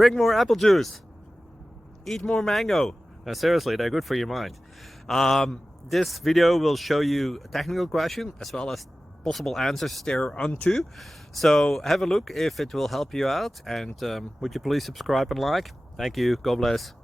Drink more apple juice. Eat more mango. No, seriously, they're good for your mind. This video will show you a technical question as well as possible answers thereunto. So have a look if it will help you out, and would you please subscribe and like? Thank you. God bless.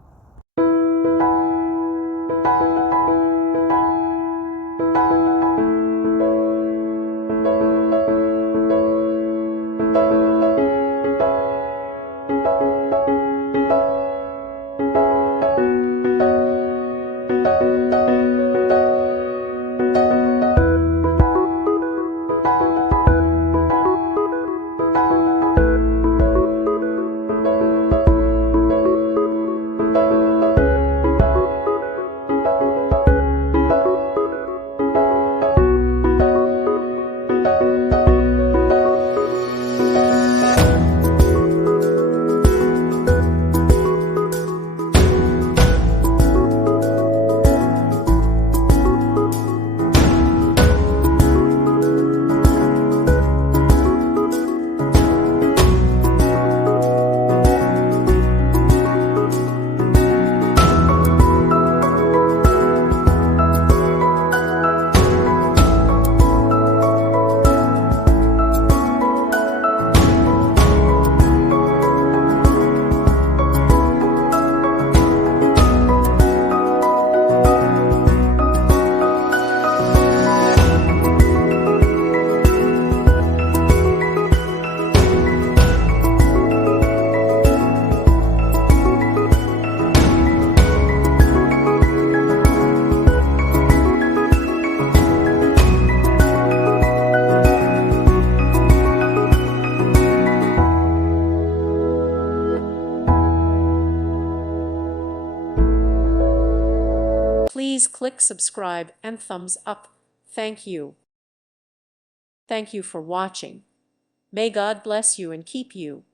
Please click subscribe and thumbs up. Thank you. Thank you for watching. May God bless you and keep you.